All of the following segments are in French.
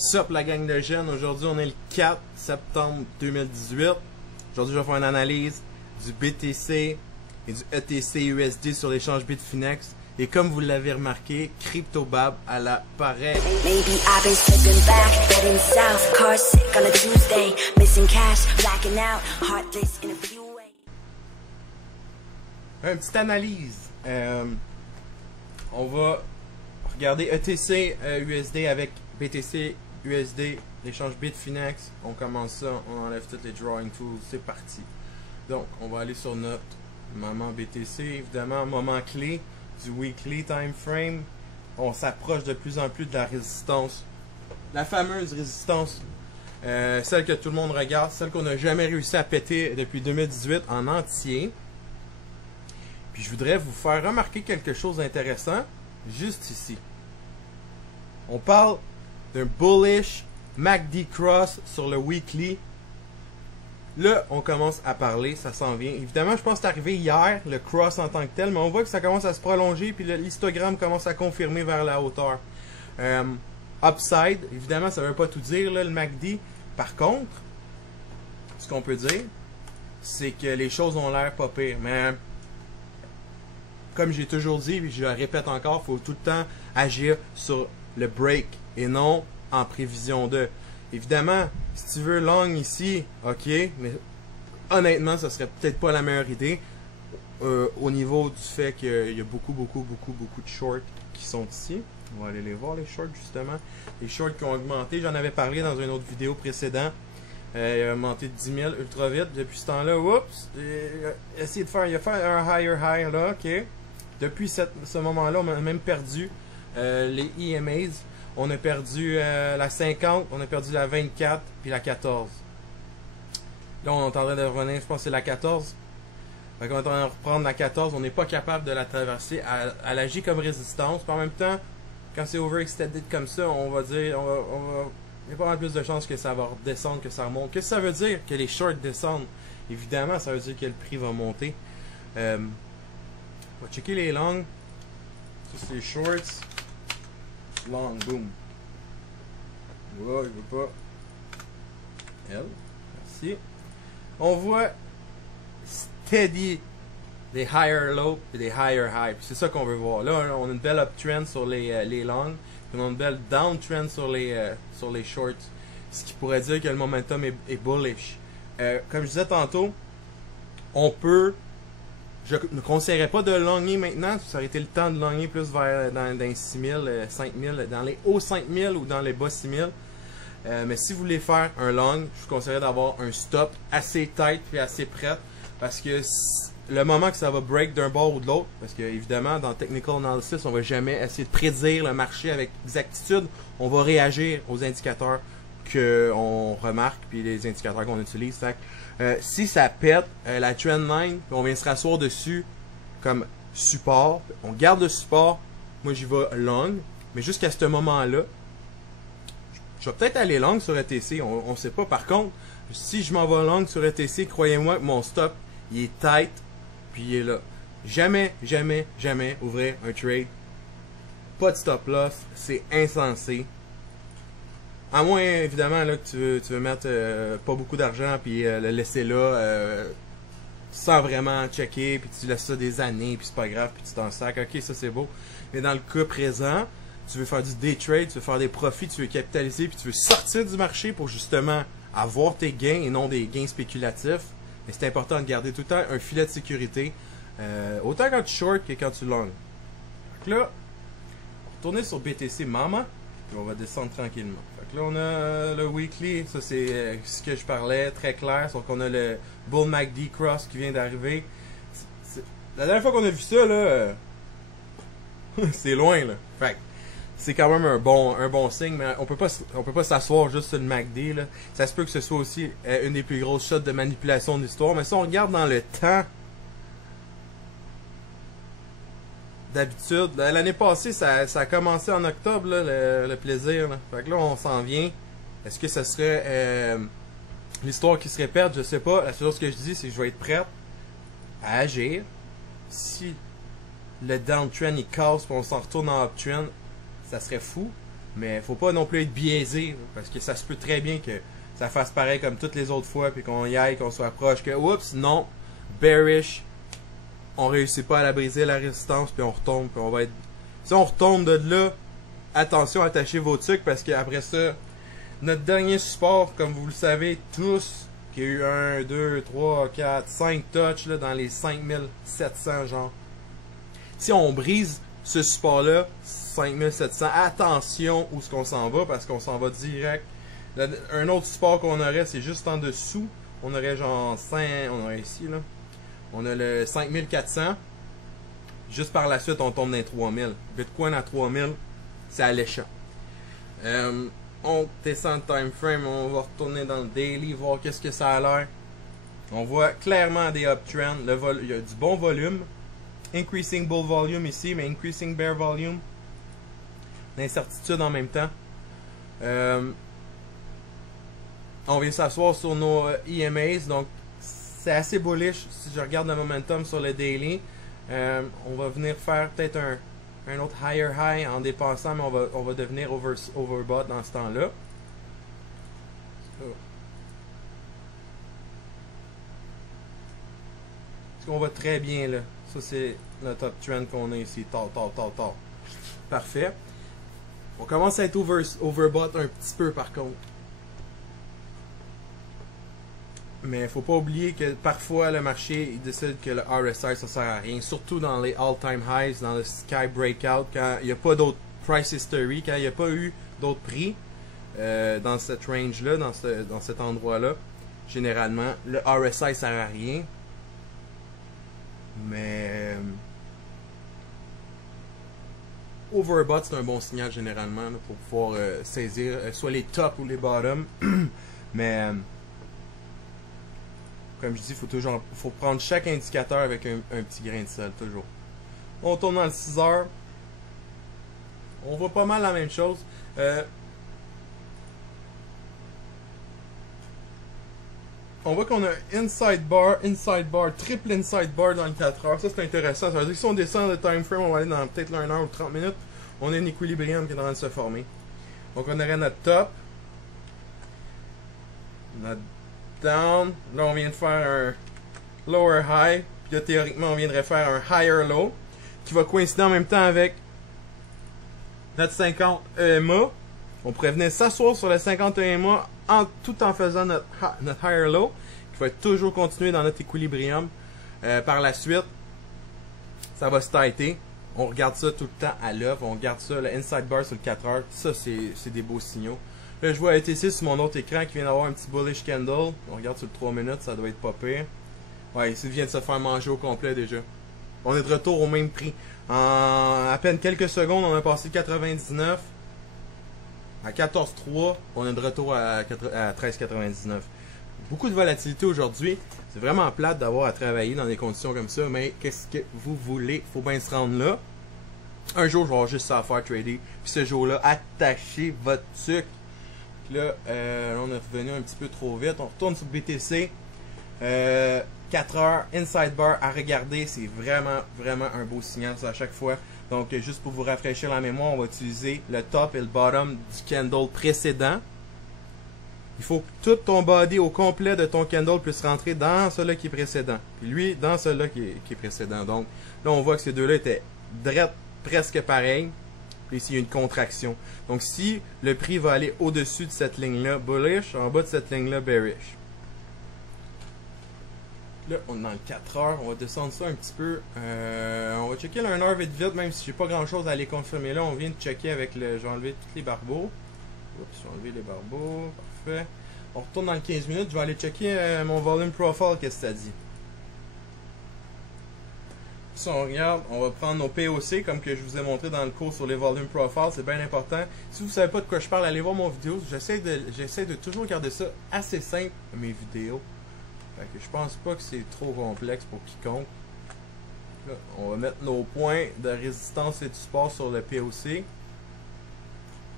Sup la gang de jeunes, aujourd'hui on est le 4 septembre 2018. Aujourd'hui je vais faire une analyse du BTC et du ETC USD sur l'échange Bitfinex. Et comme vous l'avez remarqué, CryptoBab à l'appareil. Une petite analyse. On va regarder ETC USD avec BTC USD, l'échange Bitfinex. On commence ça, on enlève toutes les drawing tools, c'est parti. Donc on va aller sur notre moment BTC, évidemment, moment clé du weekly time frame. On s'approche de plus en plus de la résistance, la fameuse résistance, celle que tout le monde regarde, celle qu'on n'a jamais réussi à péter depuis 2018 en entier. Puis je voudrais vous faire remarquer quelque chose d'intéressant juste ici. On parle d'un bullish MACD cross sur le weekly. Là, on commence à parler, ça s'en vient. Évidemment, je pense que c'est arrivé hier, le cross en tant que tel, mais on voit que ça commence à se prolonger, puis l'histogramme commence à confirmer vers la hauteur. Upside, évidemment, ça ne veut pas tout dire, là, le MACD. Par contre, ce qu'on peut dire, c'est que les choses ont l'air pas pires. Mais, comme j'ai toujours dit, et je le répète encore, il faut tout le temps agir sur le break et non en prévision de. Évidemment, si tu veux long ici, ok, mais honnêtement, ça serait peut-être pas la meilleure idée au niveau du fait qu'il y a beaucoup de shorts qui sont ici. On va aller les voir, les shorts, justement. Les shorts qui ont augmenté, j'en avais parlé dans une autre vidéo précédente. Il a augmenté de 10 000 ultra vite. Depuis ce temps-là, oups, il a fait un higher high là, ok. Depuis ce moment-là, on a même perdu les EMAs. On a perdu la 50, on a perdu la 24, puis la 14. Là, on est en train de revenir, je pense que c'est la 14. Fait qu'on est en train de reprendre la 14, on n'est pas capable de la traverser. Elle agit comme résistance. Puis en même temps, quand c'est overextended comme ça, on va dire, il y a pas mal plus de chances que ça va redescendre, que ça remonte. Qu'est-ce que ça veut dire? Que les shorts descendent. Évidemment, ça veut dire que le prix va monter. On va checker les longs. Ça, c'est les shorts. Long, boom. Wow, il veut pas. Elle. Merci. On voit steady des higher low et des higher high. C'est ça qu'on veut voir. Là, on a une belle uptrend sur les longs. On a une belle downtrend sur les shorts. Ce qui pourrait dire que le momentum est bullish. Comme je disais tantôt, on peut. Je ne conseillerais pas de longger maintenant, ça aurait été le temps de longger plus vers dans 6000, 5000, dans les hauts 5000 ou dans les bas 6000. Mais si vous voulez faire un long, je vous conseillerais d'avoir un stop assez tight puis assez prêt, parce que le moment que ça va break d'un bord ou de l'autre, parce que évidemment dans Technical Analysis, on va jamais essayer de prédire le marché avec exactitude, on va réagir aux indicateurs qu'on remarque puis les indicateurs qu'on utilise. Si ça pète la trendline, on vient se rasseoir dessus comme support, on garde le support, moi j'y vais long, mais jusqu'à ce moment-là, je vais peut-être aller long sur ETC, on ne sait pas. Par contre, si je m'en vais long sur ETC, croyez-moi que mon stop, il est tight, puis il est là. Jamais ouvrir un trade, pas de stop loss, c'est insensé. À moins, évidemment, là, que tu veux mettre pas beaucoup d'argent puis le laisser là sans vraiment checker, puis tu laisses ça des années, puis c'est pas grave, puis tu t'en sacs. Ok, ça c'est beau. Mais dans le cas présent, tu veux faire du day trade, tu veux faire des profits, tu veux capitaliser, puis tu veux sortir du marché pour justement avoir tes gains et non des gains spéculatifs. Mais c'est important de garder tout le temps un filet de sécurité, autant quand tu short que quand tu long. Donc là, retourner sur BTC Mama. On va descendre tranquillement. Fait que là, on a le weekly. Ça, c'est ce que je parlais, très clair. Sauf qu'on a le Bull MACD Cross qui vient d'arriver. La dernière fois qu'on a vu ça, là, c'est loin, là. Fait que c'est quand même un bon signe, mais on peut pas s'asseoir juste sur le MACD, là. Ça se peut que ce soit aussi une des plus grosses shots de manipulation de l'histoire. Mais si on regarde dans le temps, d'habitude, l'année passée, ça a commencé en octobre, là, le plaisir. Là. Fait que là, on s'en vient. Est-ce que ça serait l'histoire qui se répète? Je sais pas. La seule chose que je dis, c'est que je vais être prête à agir. Si le downtrend il casse et on s'en retourne en uptrend, ça serait fou. Mais faut pas non plus être biaisé, parce que ça se peut très bien que ça fasse pareil comme toutes les autres fois, puis qu'on y aille, qu'on soit proche, que oups, non, bearish, on réussit pas à la briser la résistance, puis on retombe, puis on va être... Si on retombe de là, attention, attachez vos trucs, parce qu'après ça, notre dernier support, comme vous le savez tous, qui a eu 1, 2, 3, 4, 5 touches là, dans les 5700 genre. Si on brise ce support-là, 5700, attention où est-ce qu'on s'en va, parce qu'on s'en va direct. Un autre support qu'on aurait, c'est juste en dessous. On aurait genre 5, on aurait ici là. On a le 5400. Juste par la suite, on tombe dans les 3000. Bitcoin à 3000, c'est alléchant. On descend le time frame, on va retourner dans le daily, voir qu'est-ce que ça a l'air. On voit clairement des uptrends. Il y a du bon volume. Increasing bull volume ici, mais increasing bear volume. L'incertitude en même temps. On vient s'asseoir sur nos EMAs, donc c'est assez bullish. Si je regarde le momentum sur le daily, on va venir faire peut-être un autre higher high en dépassant, mais on va devenir overbought dans ce temps-là. Parce qu'on va très bien là. Ça c'est notre uptrend qu'on a ici. Tard. Parfait. On commence à être overbought un petit peu par contre. Mais il faut pas oublier que parfois le marché il décide que le RSI ça sert à rien. Surtout dans les all-time highs, dans le Sky Breakout, quand il n'y a pas d'autres price history, quand il n'y a pas eu d'autres prix dans cette range-là, dans cet endroit-là. Généralement, le RSI sert à rien. Mais overbought c'est un bon signal généralement là, pour pouvoir saisir soit les tops ou les bottoms. Mais comme je dis, faut prendre chaque indicateur avec un petit grain de sel, toujours. On tourne dans le 6 heures. On voit pas mal la même chose. On voit qu'on a inside bar, triple inside bar dans le 4 heures. Ça, c'est intéressant. Ça veut dire que si on descend le time frame, on va aller dans peut-être 1 heure ou 30 minutes. On a un équilibrium qui est en train de se former. Donc, on aurait notre top, notre down. Là, on vient de faire un lower high. Puis là, théoriquement, on viendrait faire un higher low qui va coïncider en même temps avec notre 50 EMA. On pourrait venir s'asseoir sur le 50 EMA tout en faisant notre higher low qui va toujours continuer dans notre équilibrium. Par la suite, ça va se tighter. On regarde ça tout le temps à l'œuvre. On regarde ça, le inside bar sur le 4 heures. Ça, c'est des beaux signaux. Là, je vois ETC sur mon autre écran qui vient d'avoir un petit bullish candle. On regarde sur le 3 minutes, ça doit être pas pire. Ouais, ici, il vient de se faire manger au complet déjà. On est de retour au même prix. En à peine quelques secondes, on a passé de 99 à 14,3. On est de retour à 13,99. Beaucoup de volatilité aujourd'hui. C'est vraiment plate d'avoir à travailler dans des conditions comme ça, mais qu'est-ce que vous voulez? Faut bien se rendre là. Un jour, je vais avoir juste ça à faire trader. Puis ce jour-là, attachez votre sucre. Là, on est revenu un petit peu trop vite. On retourne sur BTC. 4 heures, inside bar à regarder. C'est vraiment un beau signal ça, à chaque fois. Donc, juste pour vous rafraîchir la mémoire, on va utiliser le top et le bottom du candle précédent. Il faut que tout ton body au complet de ton candle puisse rentrer dans celui qui est précédent. Puis lui, dans celui qui est précédent. Donc, là, on voit que ces deux-là étaient presque pareils. Puis ici, il y a une contraction. Donc, si le prix va aller au-dessus de cette ligne-là, bullish, en bas de cette ligne-là, bearish. Là, on est dans le 4 heures. On va descendre ça un petit peu. On va checker le 1 heure vite, même si j'ai pas grand-chose à aller confirmer là. On vient de checker avec le... Je vais enlever tous les barbeaux. Oups, je vais enlever les barbeaux. Parfait. On retourne dans le 15 minutes. Je vais aller checker mon volume profile. Qu'est-ce que ça dit? Si on regarde, on va prendre nos POC comme que je vous ai montré dans le cours sur les volume profiles, c'est bien important. Si vous ne savez pas de quoi je parle, allez voir mon vidéo. J'essaie de toujours garder ça assez simple, mes vidéos. Fait que je pense pas que c'est trop complexe pour quiconque. Là, on va mettre nos points de résistance et de support sur le POC.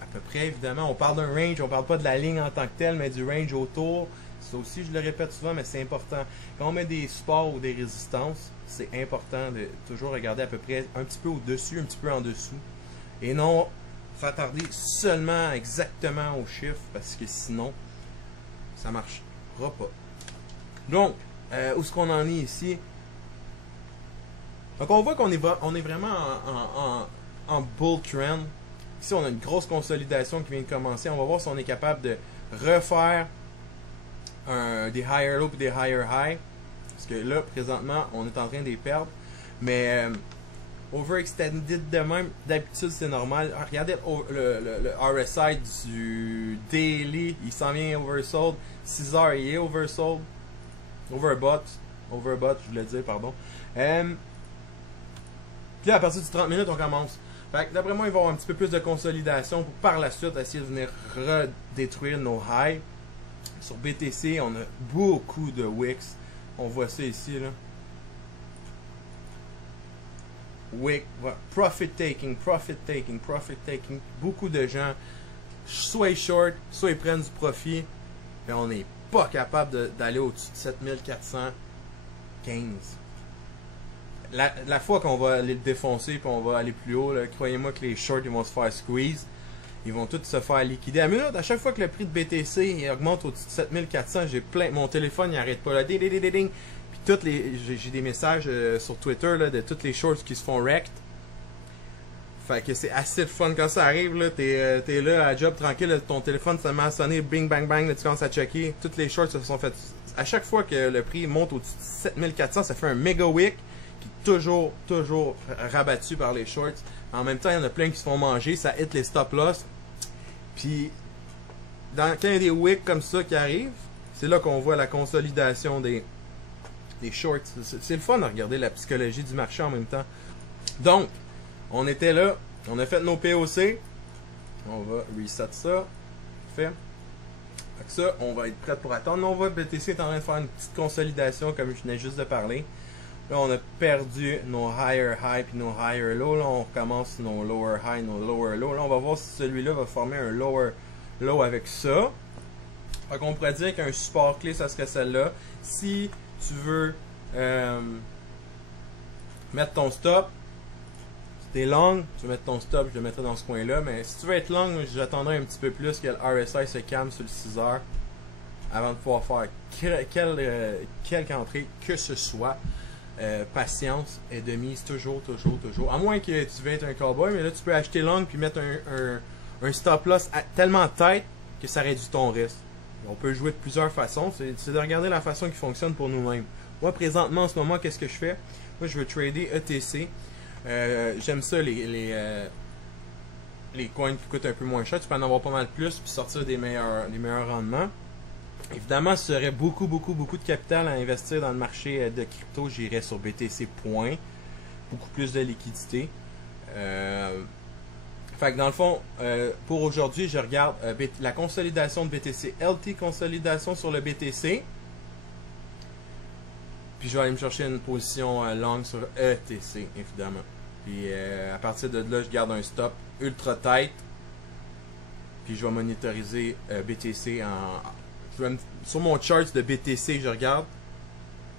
À peu près, évidemment, on parle d'un range, on parle pas de la ligne en tant que telle, mais du range autour. Ça aussi, je le répète souvent, mais c'est important. Quand on met des supports ou des résistances, c'est important de toujours regarder à peu près un petit peu au-dessus, un petit peu en dessous. Et non s'attarder seulement exactement aux chiffres parce que sinon, ça marchera pas. Donc, où est-ce qu'on en est ici? Donc, on voit qu'on est vraiment en bull trend. Ici, on a une grosse consolidation qui vient de commencer. On va voir si on est capable de refaire des higher low et des higher high. Parce que là, présentement, on est en train de les perdre. Mais overextended de même, d'habitude, c'est normal. Regardez le RSI du daily. Il s'en vient oversold. 6 heures, il est oversold. Overbought, je voulais dire, pardon. Puis là, à partir du 30 minutes, on commence. Fait que d'après moi, il va y avoir un petit peu plus de consolidation pour par la suite essayer de venir redétruire nos highs. Sur BTC, on a beaucoup de wicks. On voit ça ici, là. Wick, profit taking. Beaucoup de gens, soit ils short, soit ils prennent du profit. Mais on n'est pas capable d'aller au-dessus de 7415. La fois qu'on va aller le défoncer et on va aller plus haut, croyez-moi que les shorts ils vont se faire squeeze. Ils vont tous se faire liquider. À minute, à chaque fois que le prix de BTC augmente au-dessus de 7400, j'ai plein. Mon téléphone il arrête pas là. Ding, ding, ding, ding. Puis j'ai des messages sur Twitter là, de toutes les shorts qui se font wrecked. Fait que c'est assez de fun quand ça arrive. Là, t'es là à job tranquille, là, ton téléphone ça m'a sonné, bing bang bang, là, tu commences à checker. Toutes les shorts se sont faites. À chaque fois que le prix monte au-dessus de 7400, ça fait un méga wick. Toujours rabattu par les shorts. En même temps, il y en a plein qui se font manger, ça hit les stop loss. Puis, quand il y a des wicks comme ça qui arrivent, c'est là qu'on voit la consolidation des shorts. C'est le fun de regarder la psychologie du marché en même temps. Donc, on était là, on a fait nos POC. On va reset ça. Fait. Fait que ça, on va être prêt pour attendre. On va BTC est en train de faire une petite consolidation comme je venais juste de parler. Là, on a perdu nos higher high puis nos higher low. Là, on recommence nos lower high, nos lower low. Là, on va voir si celui-là va former un lower low avec ça. Donc, on pourrait dire qu'un support clé, ça serait celle-là. Si tu veux mettre ton stop, si tu es long, tu veux mettre ton stop, je le mettrai dans ce coin-là. Mais si tu veux être long, j'attendrai un petit peu plus que le RSI se calme sur le 6 heures avant de pouvoir faire quelque entrée que ce soit. Patience est de mise toujours. À moins que tu veuilles être un cowboy, mais là tu peux acheter long puis mettre un stop loss tellement tête que ça réduit ton risque. On peut jouer de plusieurs façons. C'est de regarder la façon qui fonctionne pour nous-mêmes. Moi présentement en ce moment, qu'est-ce que je fais? Moi je veux trader ETC. J'aime ça les coins qui coûtent un peu moins cher. Tu peux en avoir pas mal plus puis sortir des meilleurs rendements. Évidemment, si tu aurais beaucoup de capital à investir dans le marché de crypto, j'irais sur BTC Point. Beaucoup plus de liquidité. Fait que dans le fond, pour aujourd'hui, je regarde la consolidation de BTC. LT consolidation sur le BTC. Puis je vais aller me chercher une position long sur ETC, évidemment. Puis à partir de là, je garde un stop ultra tight. Puis je vais monitoriser BTC sur mon chart de BTC, je regarde.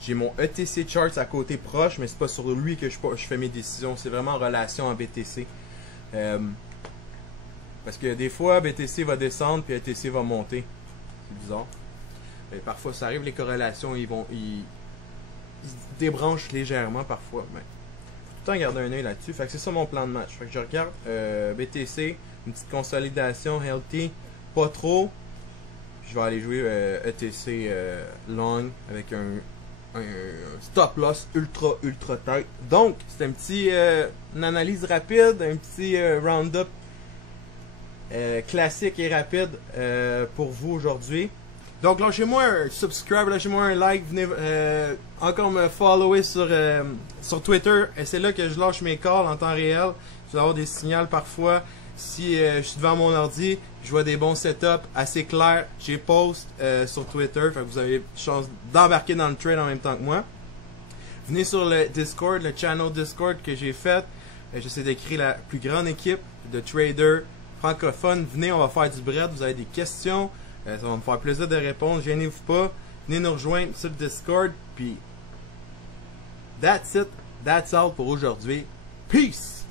J'ai mon ETC chart à côté proche, mais c'est pas sur lui que je fais mes décisions. C'est vraiment en relation à BTC. Parce que des fois, BTC va descendre puis ETC va monter. C'est bizarre. Et parfois, ça arrive, les corrélations, ils se débranchent légèrement parfois. Mais faut tout le temps garder un œil là-dessus. Fait que c'est ça mon plan de match. Fait que je regarde BTC, une petite consolidation, healthy, pas trop. Je vais aller jouer ETC long avec un stop loss ultra tight. Donc, c'est une analyse rapide, un petit round-up classique et rapide pour vous aujourd'hui. Donc, lâchez-moi un subscribe, lâchez-moi un like, venez encore me follower sur Twitter. Et c'est là que je lâche mes calls en temps réel. Je vais avoir des signaux parfois. Si je suis devant mon ordi, je vois des bons setups assez clairs. J'ai post sur Twitter, fait que vous avez chance d'embarquer dans le trade en même temps que moi. Venez sur le Discord, le channel Discord que j'ai fait. J'essaie de créer la plus grande équipe de traders francophones. Venez, on va faire du bread. Vous avez des questions, ça va me faire plaisir de répondre. Gênez-vous pas. Venez nous rejoindre sur le Discord. Puis, that's it, that's all pour aujourd'hui. Peace!